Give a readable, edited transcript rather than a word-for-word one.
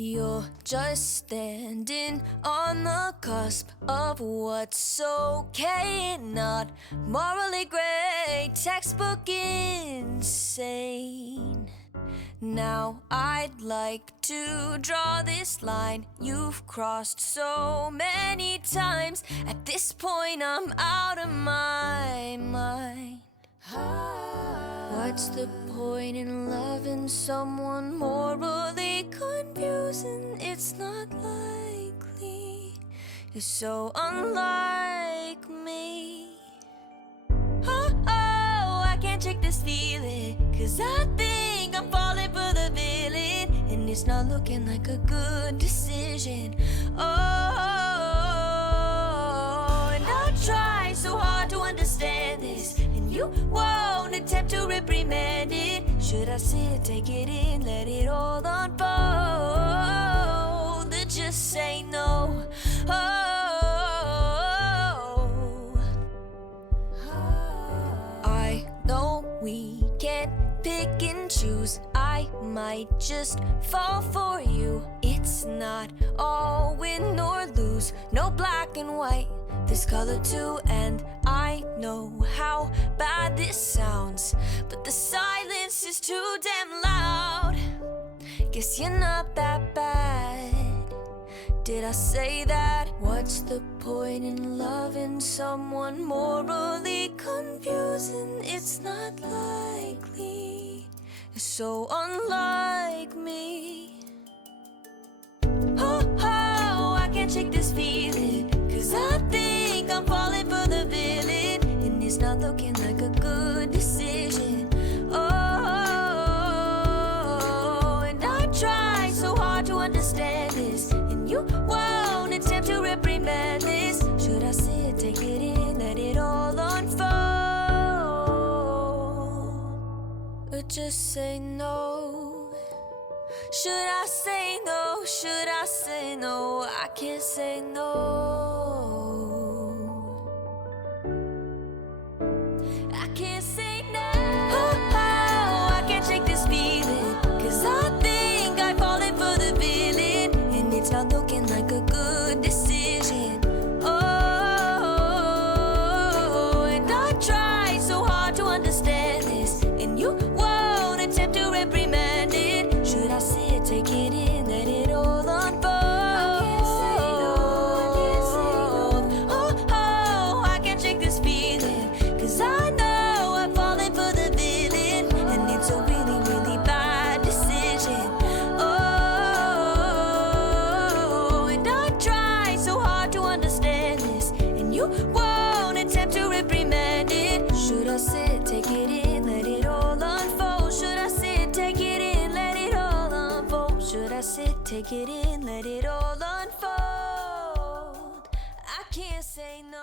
You're just standing on the cusp of what's okay and not morally gray, textbook insane. Now I'd like to draw this line you've crossed so many times. At this point I'm out of my mind. What's the point in loving someone morally confusing? It's not likely. You're so unlike me. Oh, I can't shake this feeling, 'cause I think I'm falling for the villain, and it's not looking like a good decision. Oh, and I try so hard to understand this, and you won't attempt to reprimand it. Should I sit, take it in, let it all unfold, or just say no? I know we can't pick and choose. I might just fall for you. It's not all win or lose, no black and white, there's color too. And I know how bad this sounds, but the silence is too damn loud. Guess you're not that bad. Did I say that? What's the point in loving someone morally confusing? It's not likely. You're so unlike me. Oh, I can't shake this feeling, 'cause I think I'm falling for the villain, and it's not looking like a good decision. Oh, and I try so hard to understand this, and you won't attempt to reprimand this. Should I sit, take it in, let it all unfold, or just say no? Should I say no? Should I say no? I can't say no. I can't say no. Oh, I can't shake this feeling, 'cause I think I'm falling for the villain, and it's not looking like a good decision. Oh, and I try so hard to understand this, and you won't attempt to reprimand it. Should I sit, take it in, let it all unfold? I can't say no, I can't say no. Oh, I can't shake this feeling, 'cause I know I'm falling for the villain, and it's a really, really bad decision. Oh, and I try so hard to understand this, and you won't attempt to reprimand it. Should I sit, take it in, let it all unfold? Should I sit, take it in, let it all unfold? Should I sit, take it in, let it all unfold? I can't say no.